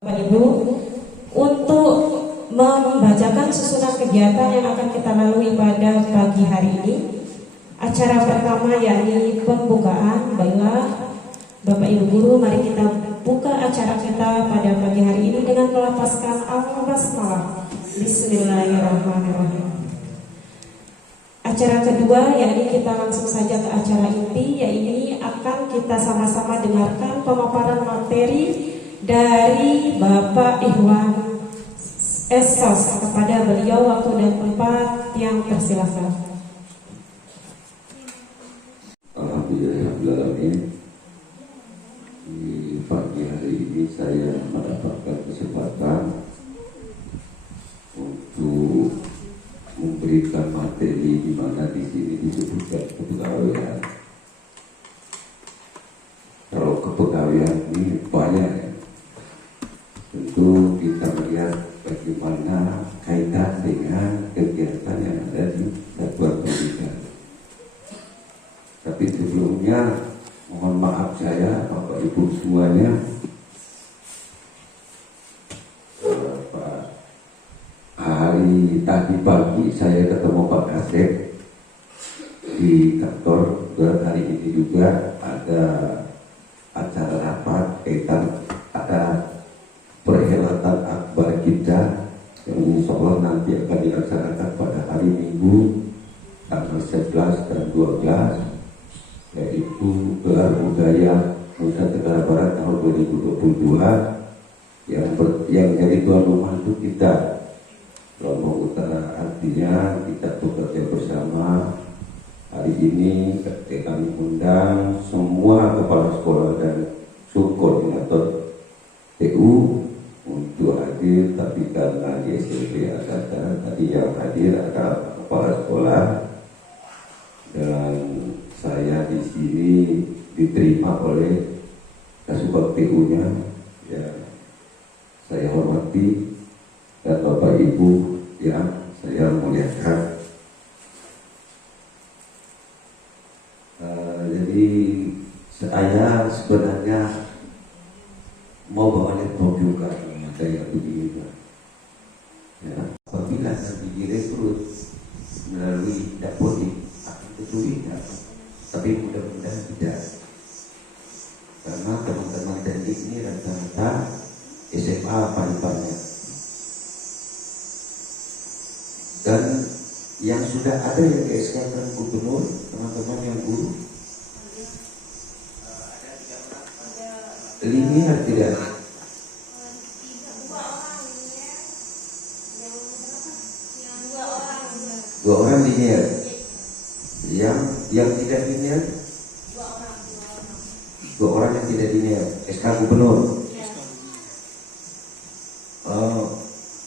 Bapak Ibu, untuk membacakan susunan kegiatan yang akan kita lalui pada pagi hari ini. Acara pertama yakni pembukaan. Baiklah Bapak Ibu guru, mari kita buka acara kita pada pagi hari ini dengan melafazkan al-basmalah. Bismillahirrahmanirrahim. Acara kedua yakni kita langsung saja ke acara inti, yaitu akan kita sama-sama dengarkan pemaparan materi dari Bapak Ikhwan Esos. Kepada beliau waktu dan tempat yang persilahkan. Alhamdulillahirrahmanirrahim. Di pagi hari ini saya mendapatkan kesempatan untuk memberikan materi di mana di sini disebutkan kepegawaian. Kalau kepegawaian ini banyak ya. Tentu kita melihat bagaimana kaitan dengan kegiatan yang ada di satuan pendidikan. Tapi sebelumnya mohon maaf saya Bapak Ibu semuanya, hari tadi pagi saya ketemu Pak Kasep di kantor, dan hari ini juga ada acara rapat kaitan ada perhelatan akbar kita yang insya Allah nanti akan dilaksanakan pada hari Minggu tanggal 11 dan 12, yaitu gelar budaya Nusa Tenggara Barat tahun 2022 yang jadi tuan rumah itu kita Lombok Utara. Artinya kita bekerja bersama. Hari ini kami undang semua kepala sekolah dan subkoordinator TU untuk hadir, tapi karena di SMP ada tadi yang hadir ada kepala sekolah dan saya di sini diterima oleh Kasubag TU-nya, ya saya hormati, dan Bapak Ibu yang saya muliakan. Jadi saya sebenarnya mau bawa laptop juga kayak begini, ya, apabila nanti direkrut melalui Dapodi akan kesulitan, tapi mudah-mudahan tidak, karena teman-teman teknik ini rata-rata SMA paling banyak, dan yang sudah ada yang di SK Gubernur, teman-teman yang guru linear tidak? Dua orang linear. Yang tidak linear? Dua orang yang tidak linear. SK Gubernur.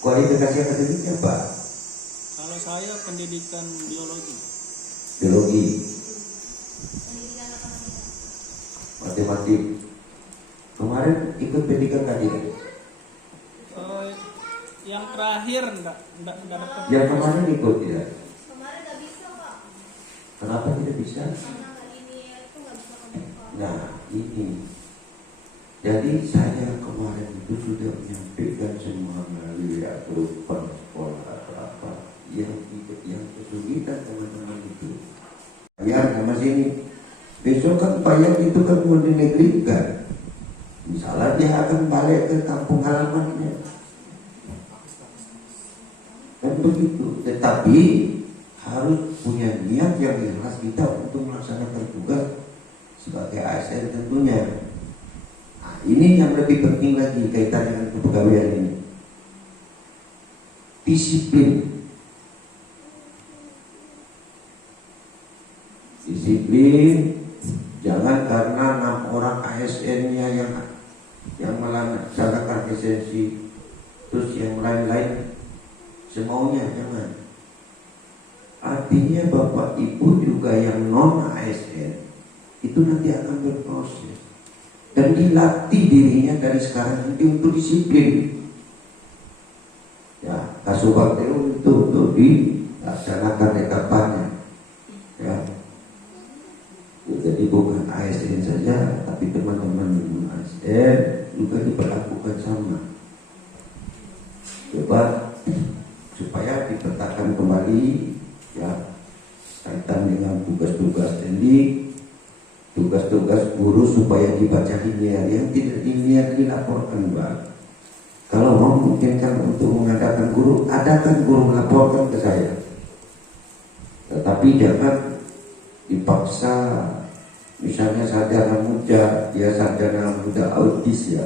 Kualifikasi akademiknya Pak? Kalau saya pendidikan biologi. Biologi. Matematik. Kemarin ikut pendidikan tadi ya? Yang terakhir enggak dapat. Yang kemarin ikut tidak? Kemarin nggak bisa Pak. Kenapa tidak bisa? Karena hari ini itu nggak bisa kebuka. Nah ini, jadi saya kemarin itu sudah menyampaikan semua melalui grup sekolah atau apa yang kesulitan teman-teman itu. Bayar sama sini. Besok kan bayar itu kan mau dinegerikan. Misalnya dia akan balik ke kampung halamannya, kan begitu. Tetapi harus punya niat yang ikhlas kita untuk melaksanakan tugas sebagai ASN tentunya. Nah, ini yang lebih penting lagi kaitan dengan kepegawaian ini. Disiplin. Disiplin. Jangan karena 6 orang ASN-nya yang melaksanakan esensi, terus yang lain-lain semaunya, jangan. Artinya Bapak Ibu juga yang non ASN itu nanti akan berproses dan dilatih dirinya dari sekarang nanti untuk disiplin. Ya, Kasubag TU untuk dilaksanakan etapannya. Ya. Jadi bukan ASN saja, tapi teman-teman ASN juga diperlakukan sama. coba supaya dipetakan kembali ya kaitan dengan tugas-tugas teknik, tugas-tugas guru supaya dibaca linear, yang tidak linear dilaporkan Pak. Kalau mau memungkinkan untuk mengadakan guru, adakan guru laporkan ke saya. Tetapi jangan dipaksa, misalnya sarjana muda, dia sarjana muda autis ya,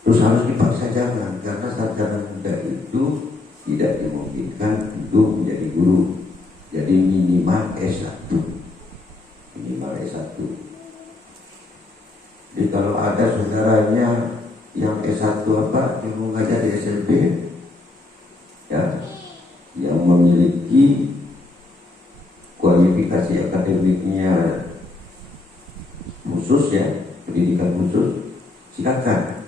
terus harus dipaksa, jangan, karena sarjana muda itu tidak dimungkinkan untuk menjadi guru. Jadi minimal S1, minimal S1. Jadi kalau ada saudaranya yang S1 apa, yang mengajar di SMP ya, yang memiliki kualifikasi akademiknya khusus ya, pendidikan khusus, silakan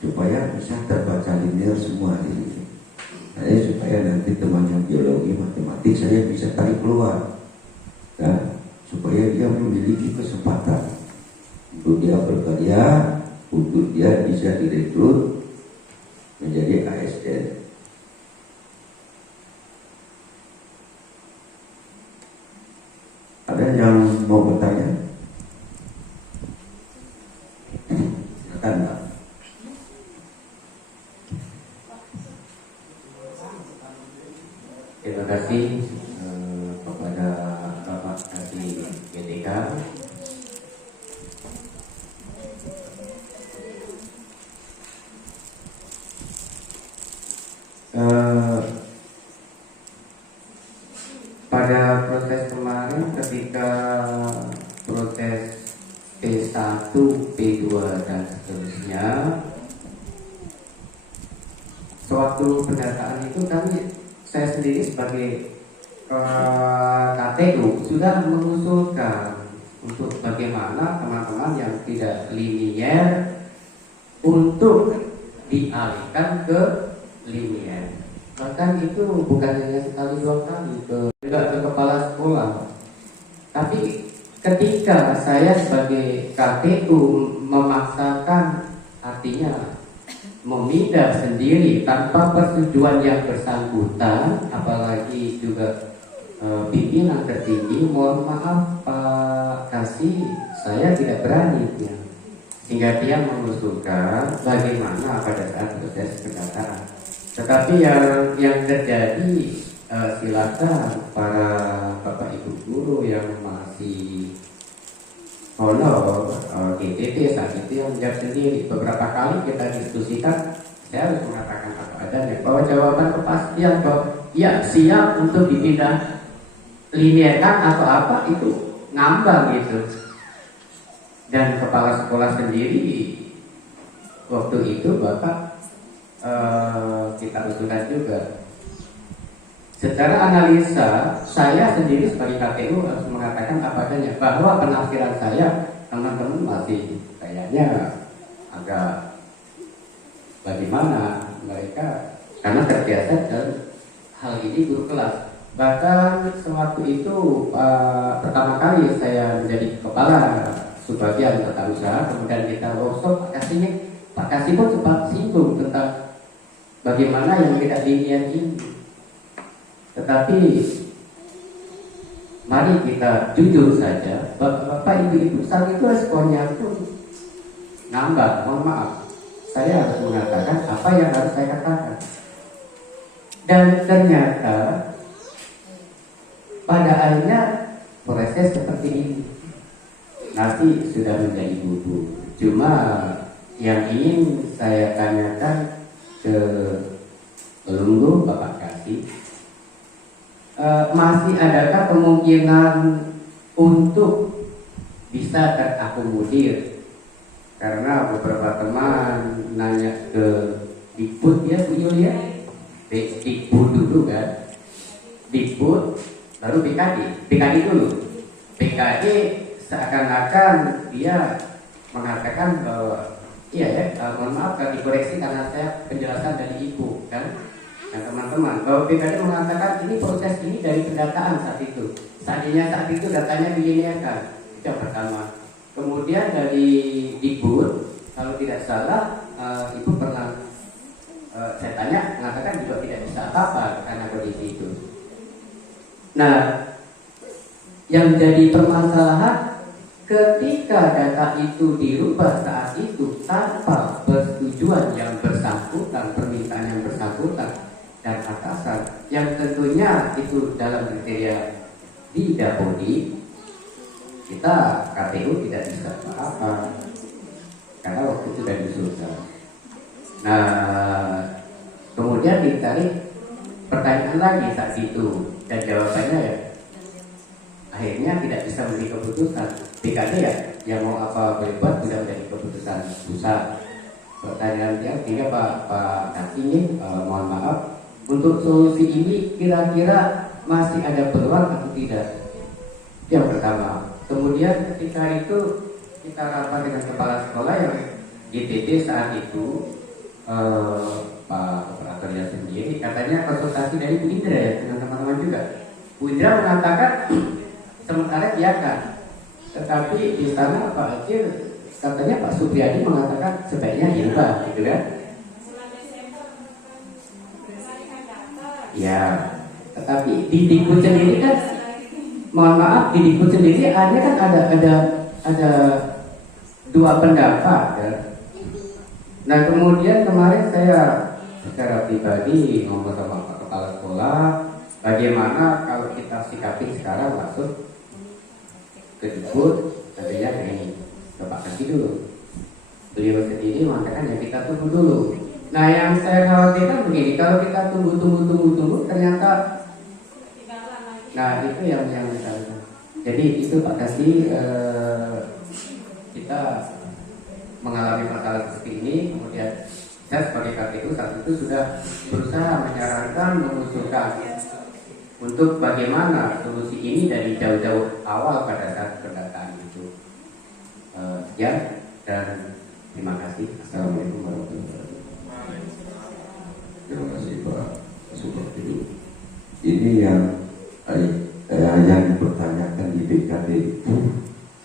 supaya bisa terbaca linear semua di sini. Saya supaya nanti temannya biologi, matematik saya bisa tarik keluar, ya, supaya dia memiliki kesempatan untuk dia berkarya, untuk dia bisa direkrut menjadi ASN. Ada yang mau bertanya? Silakan Pak. Terima kasih kepada Bapak Kasih GTK. Pada proses kemarin ketika proses P1, P2 dan seterusnya, suatu pendataan itu saya sendiri sebagai KTU sudah mengusulkan untuk bagaimana teman-teman yang tidak linier untuk dialihkan ke linier. Bahkan itu bukan hanya sekali dua kali juga ke kepala sekolah. Tapi ketika saya sebagai KTU memaksakan, artinya memindah sendiri tanpa persetujuan yang bersangkutan, apalagi juga pimpinan tertinggi, mohon maaf Pak Kasih, saya tidak berani ya. Sehingga dia mengusulkan bagaimana pada saat proses pendataan. Tetapi yang terjadi, silakan para bapak ibu guru yang masih honor GTT saat itu yang menjawab sendiri. Beberapa kali kita diskusikan, saya harus mengatakan apa adanya, bahwa jawaban kepastian bahwa ya siap untuk dipindah linearkan atau apa itu ngambang gitu. Dan kepala sekolah sendiri waktu itu Bapak kita usulkan juga. Secara analisa, saya sendiri sebagai KTU harus mengatakan apa adanya, bahwa penafsiran saya teman-teman masih kayaknya agak bagaimana mereka, karena terbiasa dan hal ini guru kelas. Bahkan sewaktu itu pertama kali saya menjadi kepala subbagian tata usaha, kemudian kita workshop, Pak Kasih pun sempat singgung tentang bagaimana yang tidak linear ini. Tetapi mari kita jujur saja, Bapak Ibu saat itu responnya pun nambah. Mohon maaf, saya harus mengatakan apa yang harus saya katakan. Dan ternyata pada akhirnya proses seperti ini. Nasi sudah menjadi bubur. Cuma yang ingin saya tanyakan ke Lunggu Bapak Kasih, masih adakah kemungkinan untuk bisa terakomodir? Karena beberapa teman nanya ke Dikbud ya Bu Yulia, Dikbud dulu kan, Dikbud baru BKD dulu. BKD seakan-akan dia mengatakan bahwa iya ya, mohon maaf kalau dikoreksi karena saya penjelasan dari Ibu kan, dan teman-teman, bahwa BKD mengatakan ini proses ini dari pendataan saat itu. Seandainya saat itu datanya dilinearkan, itu yang pertama. Kemudian dari Dikbud, kalau tidak salah, Ibu pernah saya tanya mengatakan juga tidak bisa apa-apa karena kondisi itu. Nah, yang jadi permasalahan ketika data itu dirubah saat itu tanpa persetujuan yang bersangkutan, permintaan yang bersangkutan dan atasan, yang tentunya itu dalam kriteria tidak bodi, kita KPU tidak bisa apa-apa karena waktu itu sudah diusulkan. Nah, kemudian ditarik pertanyaan lagi saat itu dan jawabannya ya akhirnya tidak bisa memberi keputusan. BKD ya yang mau apa boleh buat tidak menjadi keputusan pusat. Pertanyaan dia sehingga Pak Kaki ini mohon maaf untuk solusi ini kira-kira masih ada peluang atau tidak? Yang pertama. Kemudian ketika itu kita rapat dengan kepala sekolah yang GTD saat itu Pak operatornya sendiri katanya konsultasi dari Bu Indra ya dengan teman-teman juga. Bu Indra mengatakan sementara biarkan, tetapi di sana Pak Akil katanya Pak Supriyadi mengatakan sebaiknya dirubah, gitu kan? Ya, tetapi di Dikbud sendiri kan, mohon maaf, di Dikbud sendiri ada kan ada dua pendapat ya. Nah kemudian kemarin saya secara pribadi ngomong sama Pak Kepala Sekolah, bagaimana kalau kita sikapin sekarang langsung ke Dikbud, tentunya ini ke Pak Kasih dulu. Beliau sendiri mengatakan ya kita tunggu dulu. Nah yang saya khawatirkan begini, kalau kita tunggu ternyata, nah itu yang misalnya. Jadi itu Pak Kasih kita mengalami masalah seperti ini, kemudian saya sebagai KPU saat itu sudah berusaha menyarankan, mengusulkan untuk bagaimana solusi ini dari jauh-jauh awal pada saat pendataan itu. Sekian dan terima kasih. Assalamualaikum warahmatullahi wabarakatuh. Terima kasih Pak Supriyadi. Ini yang dipertanyakan di BKD itu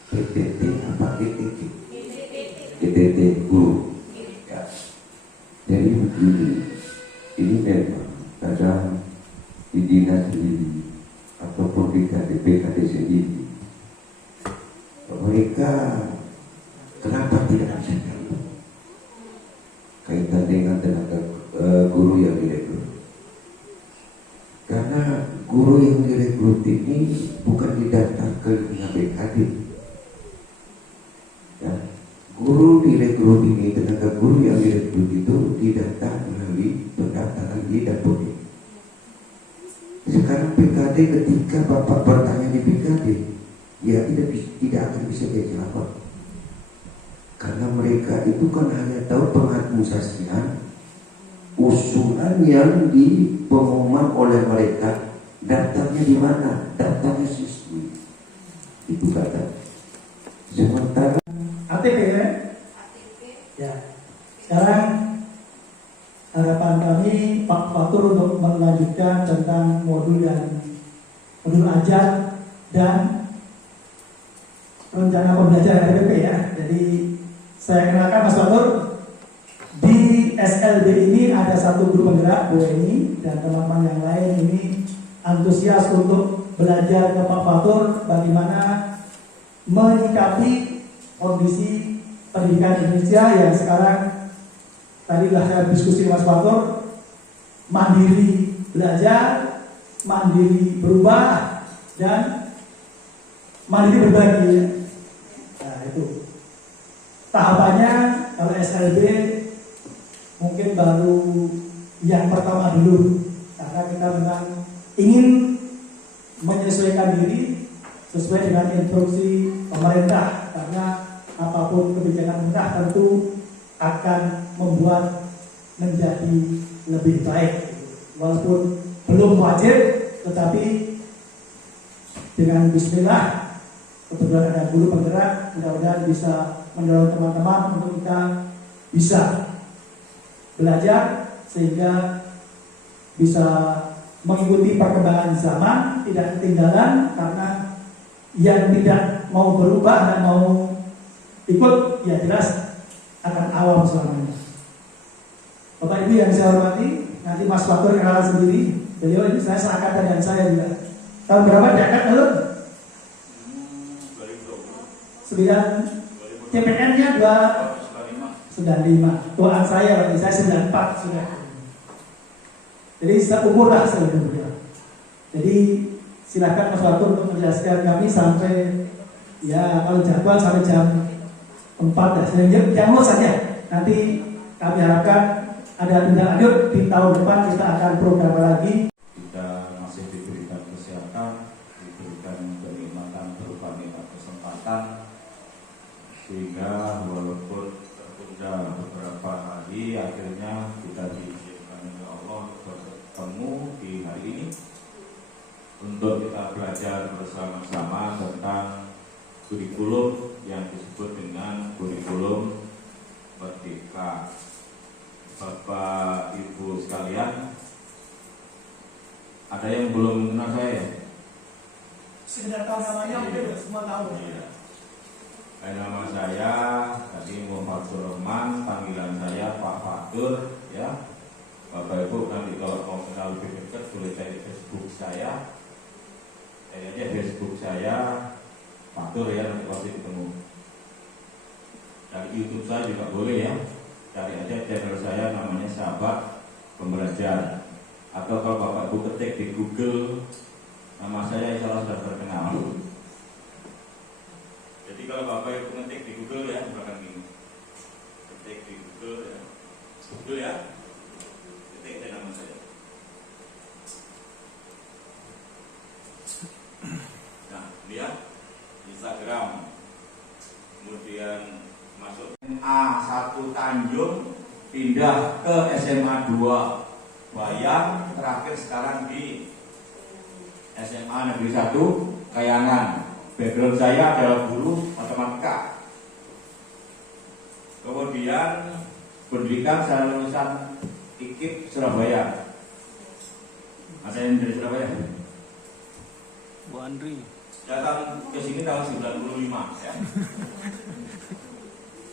PTT apa GTT? GTT guru. Ya. Jadi begini, ini memang kadang di dinas sendiri ataupun di BKD sendiri mereka kenapa tidak bisa terima kaitan dengan tenaga guru yang direkrut, karena guru yang direkrut ini bukan didaftar ke BKD ya. Guru direkrut ini, tenaga guru yang direkrut itu didaftar melalui pendaftaran di Dapodi. Sekarang PKD ketika Bapak bertanya di PKD, ya tidak akan bisa dijawab. Karena mereka itu kan hanya tahu pengadministrasian usulan yang di pengumuman oleh mereka, daftarnya di mana? Daftarnya siswi. Itu kata. Sementara ATP ya? Ya. Sekarang harapan kami Pak Fatur untuk melanjutkan tentang modul ajar dan rencana pembelajaran RPP ya. Jadi saya kenalkan Mas Fatur, di SLB ini ada satu guru penggerak Bu Eni dan teman-teman yang lain ini antusias untuk belajar ke Pak Fatur bagaimana menyikapi kondisi pendidikan Indonesia yang sekarang tadi saya diskusi Mas Fatur, mandiri belajar, mandiri berubah, dan mandiri berbagi. Nah itu tahapannya. Kalau SLB mungkin baru yang pertama dulu, karena kita memang ingin menyesuaikan diri sesuai dengan instruksi pemerintah, karena apapun kebijakan pemerintah tentu akan membuat menjadi lebih baik, walaupun belum wajib, tetapi dengan bismillah kebetulan ada guru penggerak, mudah-mudahan bisa mendorong teman-teman untuk kita bisa belajar sehingga bisa mengikuti perkembangan zaman, tidak ketinggalan, karena yang tidak mau berubah dan mau ikut ya jelas akan awam selamanya. Bapak Ibu yang saya hormati, nanti Mas Fatur kenalan sendiri. Beliau ini saya seangkatan dengan saya juga. Tahun berapa diangkat dulu? 9 CPN-nya 295. Tuaan saya berarti saya 94 sudah. Jadi seumur lah saya dengan beliau. Jadi silakan Mas Fatur untuk menjelaskan kami sampai ya kalau jadwal sampai jam 4 ya. Jam saja. Nanti kami harapkan ada tindak lanjut di tahun depan kita akan program lagi. Kita masih diberikan kesehatan, diberikan kenikmatan berupa nikmat kesempatan, sehingga walaupun tertunda beberapa hari, akhirnya kita diizinkan oleh Allah bertemu di hari ini untuk kita belajar bersama-sama tentang kurikulum yang disebut dengan kurikulum Merdeka. Bapak Ibu sekalian, ada yang belum kenal saya? Sekedar tahu namanya mungkin semua tahu. Iya. Nama saya tadi Muhammad Rahman, panggilan saya Pak Fatur, ya. Bapak Ibu nanti kalau mau kenal lebih dekat boleh cari Facebook saya. Cari aja Facebook saya Fatur ya, nanti pasti ketemu. Dari YouTube saya juga boleh ya. Cari aja channel saya namanya Sahabat Pembelajar. Atau kalau Bapak Ibu ketik di Google nama saya insya Allah sudah terkenal. Jadi kalau Bapak Ibu ketik di Google ya, bukan gini. Ketik di Google ya. Google ya. Ketik aja nama saya. Nah, lihat Instagram. Kemudian masuk SMA 1 Tanjung, pindah ke SMA 2 Bayang, terakhir sekarang di SMA Negeri 1 Kayangan. Background saya adalah guru matematika. Kemudian pendidikan saya lulusan IKIP Surabaya. Ada yang dari Surabaya? Bu Andri. Datang ke sini tahun 95 ya.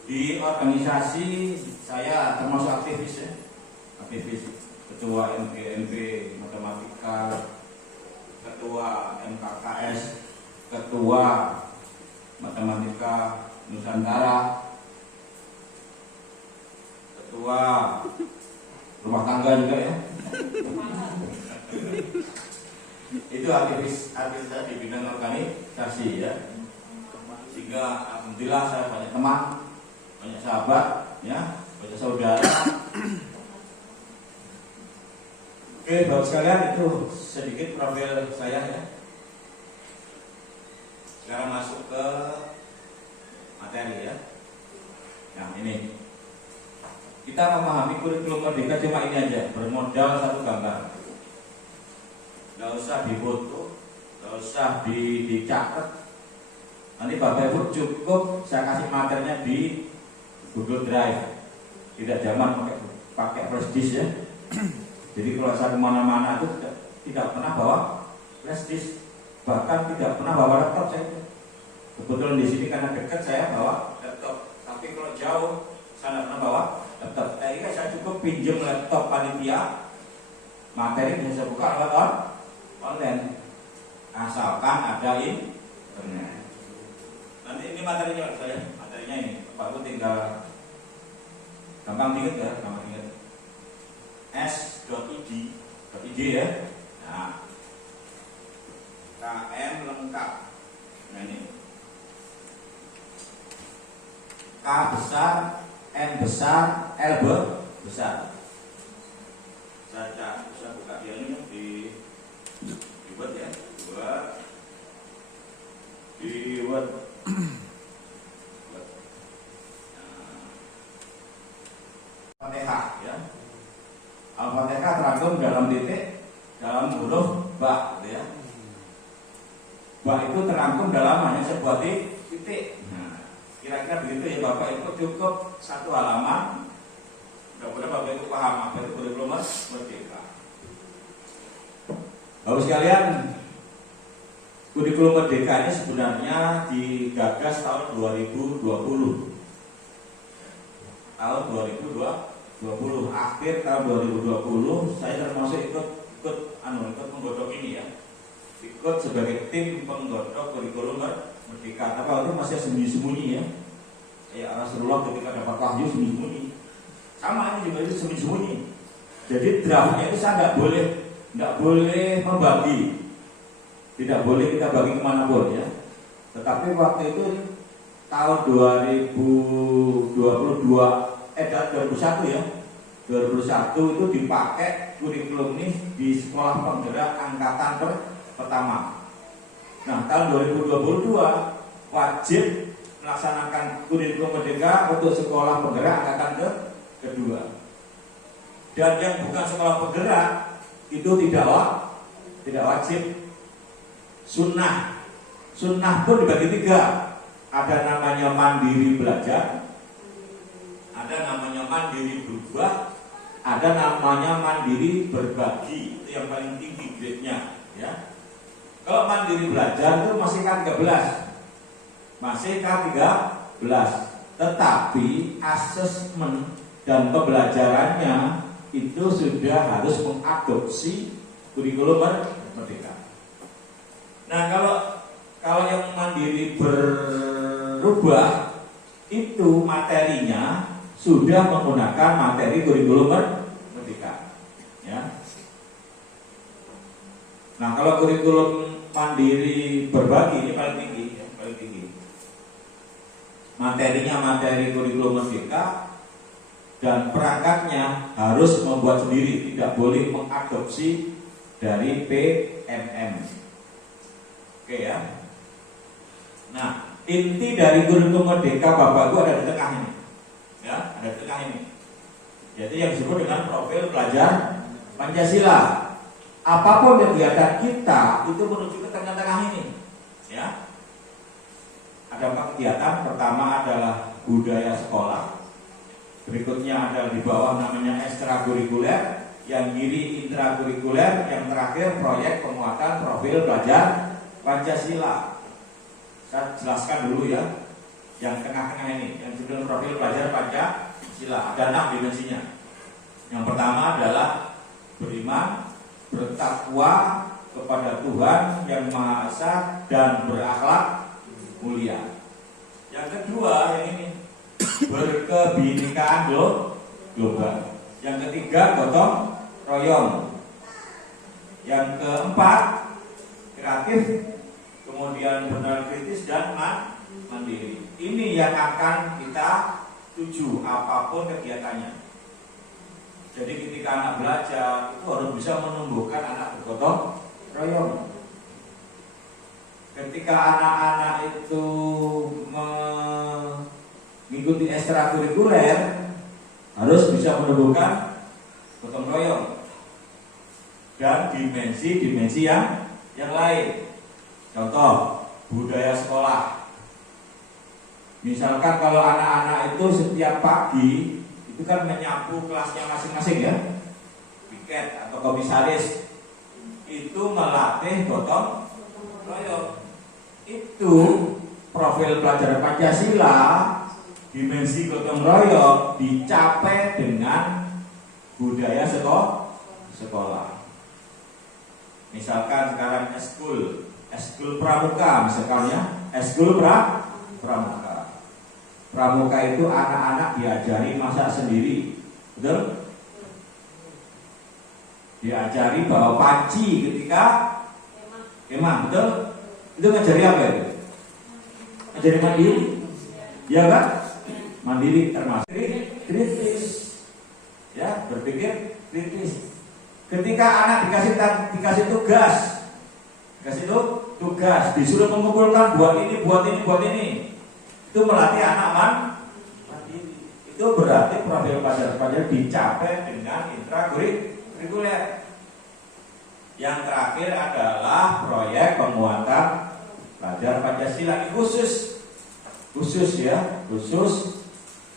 Di organisasi saya termasuk aktivis ya. Aktivis, ketua MGMP Matematika, ketua MKKS, ketua Matematika Nusantara, ketua rumah tangga juga ya. Itu aktivis saya di bidang organisasi ya. Sehingga alhamdulillah saya banyak teman, banyak sahabat, ya, banyak saudara. Oke, bapak sekalian, itu sedikit profil saya ya. Sekarang masuk ke materi ya. Nah ini kita memahami kurikulum Merdeka cuma ini aja, bermodal satu gambar. Gak usah difoto, gak usah dicatat. Nanti Bapak Ibu cukup saya kasih materinya di Google Drive. Tidak zaman pakai flash disk ya. Jadi kalau saya kemana-mana itu tidak pernah bawa flash disk, bahkan tidak pernah bawa laptop saya. Kebetulan di sini karena dekat saya bawa laptop. Tapi kalau jauh saya tidak pernah bawa laptop. Saya cukup pinjam laptop panitia. Materi bisa saya buka lewat online, asalkan ada internet. Nanti ini materinya saya, materinya ini. Pak Bu tinggal gampang ingat ya, gampang ingat. S.id ya. Nah, KM lengkap. Nah ini. K besar, M besar, L besar. Saya buka dia ini di Word ya, di Word. Al-Fatihah ya. Al-Fatihah terangkum dalam titik, dalam huruf ba, gitu ya. Ba itu terangkum dalam hanya sebuah titik. Nah, kira-kira begitu ya Bapak Ibu, cukup satu halaman. Mudah-mudahan Bapak Ibu paham apa itu kurikulum Merdeka. Bapak sekalian, kurikulum Merdeka ini sebenarnya digagas tahun 2020. Tahun 2020. akhir tahun 2020 saya termasuk ikut menggodok ini ya, ikut sebagai tim penggodok kurikulum merdeka. Tapi waktu itu masih sembunyi-sembunyi ya, kayak Rasulullah ketika dapat wahyu sembunyi-sembunyi. Sama ini juga itu sembunyi-sembunyi. Jadi draftnya itu saya nggak boleh membagi, tidak boleh kita bagi kemanapun ya. Tetapi waktu itu tahun 2021 ya, 2001 itu dipakai kurikulum ini di sekolah penggerak angkatan pertama. Nah, tahun 2022 wajib melaksanakan kurikulum merdeka untuk sekolah penggerak angkatan kedua. Dan yang bukan sekolah penggerak itu tidak wajib. Sunnah pun dibagi 3. Ada namanya mandiri belajar, ada namanya mandiri berubah, ada namanya mandiri berbagi. Itu yang paling tinggi grade-nya ya. Kalau mandiri belajar itu masih K13, tetapi asesmen dan pembelajarannya itu sudah harus mengadopsi kurikulum merdeka. Nah, kalau yang mandiri berubah itu materinya sudah menggunakan materi kurikulum merdeka ya. Nah, kalau kurikulum mandiri berbagi ini paling tinggi ya, paling tinggi. Materinya materi kurikulum merdeka dan perangkatnya harus membuat sendiri, tidak boleh mengadopsi dari PMM. Oke ya. Nah, inti dari kurikulum merdeka Bapak Ibu ada di tengah ini. Ya, ada di tengah ini. Jadi yang disebut dengan profil pelajar Pancasila. Apapun kegiatan kita itu menuju ke tengah-tengah ini. Ya. Ada 4 kegiatan. Pertama adalah budaya sekolah. Berikutnya adalah di bawah namanya ekstrakurikuler, yang kiri intrakurikuler, yang terakhir proyek penguatan profil pelajar Pancasila. Saya jelaskan dulu ya, yang tengah-tengah ini, yang disebut profil pelajar Pancasila. Ada 6 dimensinya. Yang pertama adalah beriman, bertakwa kepada Tuhan yang Maha Esa dan berakhlak mulia. Yang kedua yang ini, berkebinekaan global. Yang ketiga gotong royong. Yang keempat kreatif, kemudian benar kritis dan mandiri. Ini yang akan kita tuju apapun kegiatannya. Jadi ketika anak belajar itu harus bisa menumbuhkan anak bergotong royong. Ketika anak-anak itu mengikuti ekstrakurikuler harus bisa menumbuhkan gotong royong dan dimensi-dimensi yang lain. Contoh budaya sekolah. Misalkan kalau anak-anak itu setiap pagi itu kan menyapu kelasnya masing-masing ya, piket atau komisaris, itu melatih gotong royong. Itu profil pelajar Pancasila, dimensi gotong royong dicapai dengan budaya sekolah. Misalkan sekarang eskul pramuka, misalkan ya, eskul pramuka. Pramuka itu anak-anak diajari masak sendiri, betul? Diajari bawa panci ketika kemah, betul? Itu ngajari apa itu? Ngajari mandiri, ya kan? Mandiri termasuk kritis, ya, berpikir kritis. Ketika anak dikasih tugas, disuruh mengumpulkan buat ini, itu melatih anak mandiri. Itu berarti profil pelajar dicapai dengan intrakurikuler. Yang terakhir adalah proyek penguatan pelajar Pancasila. Ini khusus ya.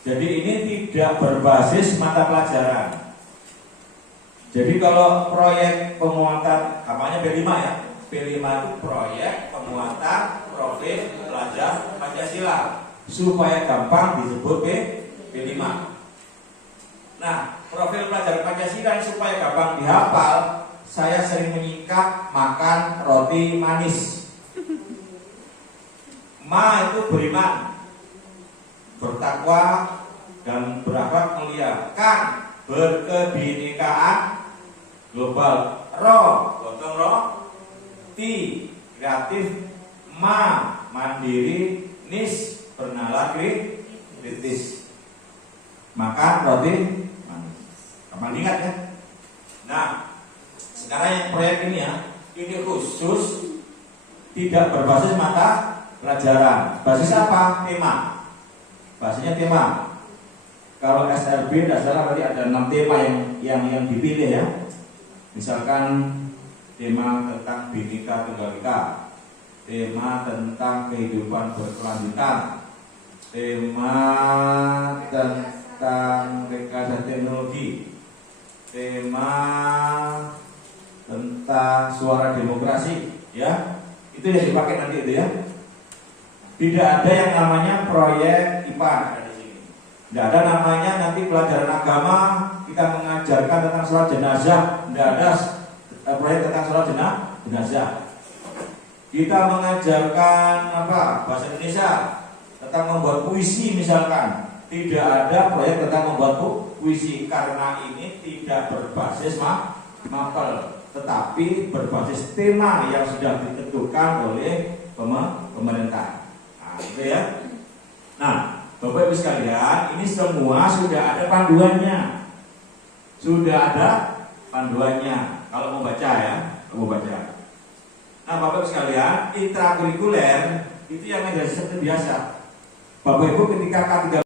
Jadi ini tidak berbasis mata pelajaran. Jadi kalau proyek penguatan, namanya P5 ya. P5 itu proyek penguatan profil pelajar Pancasila. Supaya gampang disebut P5. Nah, profil pelajar Pancasila ini supaya gampang dihafal, saya sering menyingkat makan roti manis. Ma itu beriman, bertakwa, dan berakhlak mulia. Kan berkebinekaan global. Ro, gotong ro. Ti, kreatif. Ma, mandiri. Nis, bernalar kritis. Makan roti manis. Kapan ingat ya? Nah, sekarang yang proyek ini ya, ini khusus tidak berbasis mata pelajaran. Basis apa? Tema. Basisnya tema. Kalau SLB tidak salah tadi ada 6 tema yang dipilih ya. Misalkan tema tentang Bhinneka Tunggal Ika, tema tentang kehidupan berkelanjutan, tema tentang rekayasa teknologi, tema tentang suara demokrasi, ya. Itu yang dipakai nanti itu ya. Tidak ada yang namanya proyek IPA ada di sini. Tidak ada namanya nanti pelajaran agama kita mengajarkan tentang sholat jenazah. Tidak ada proyek tentang sholat jenazah. Kita mengajarkan apa? Bahasa Indonesia, tentang membuat puisi misalkan. Tidak ada proyek tentang membuat puisi karena ini tidak berbasis mapel, tetapi berbasis tema yang sudah ditentukan oleh pemerintah. Gitu ya. Nah, Bapak Ibu sekalian, ini semua sudah ada panduannya. Sudah ada panduannya. Kalau mau baca ya, mau baca. Nah, Bapak Ibu sekalian, intrakurikuler itu yang menjadi seperti biasa. Bapak Ibu ketika K3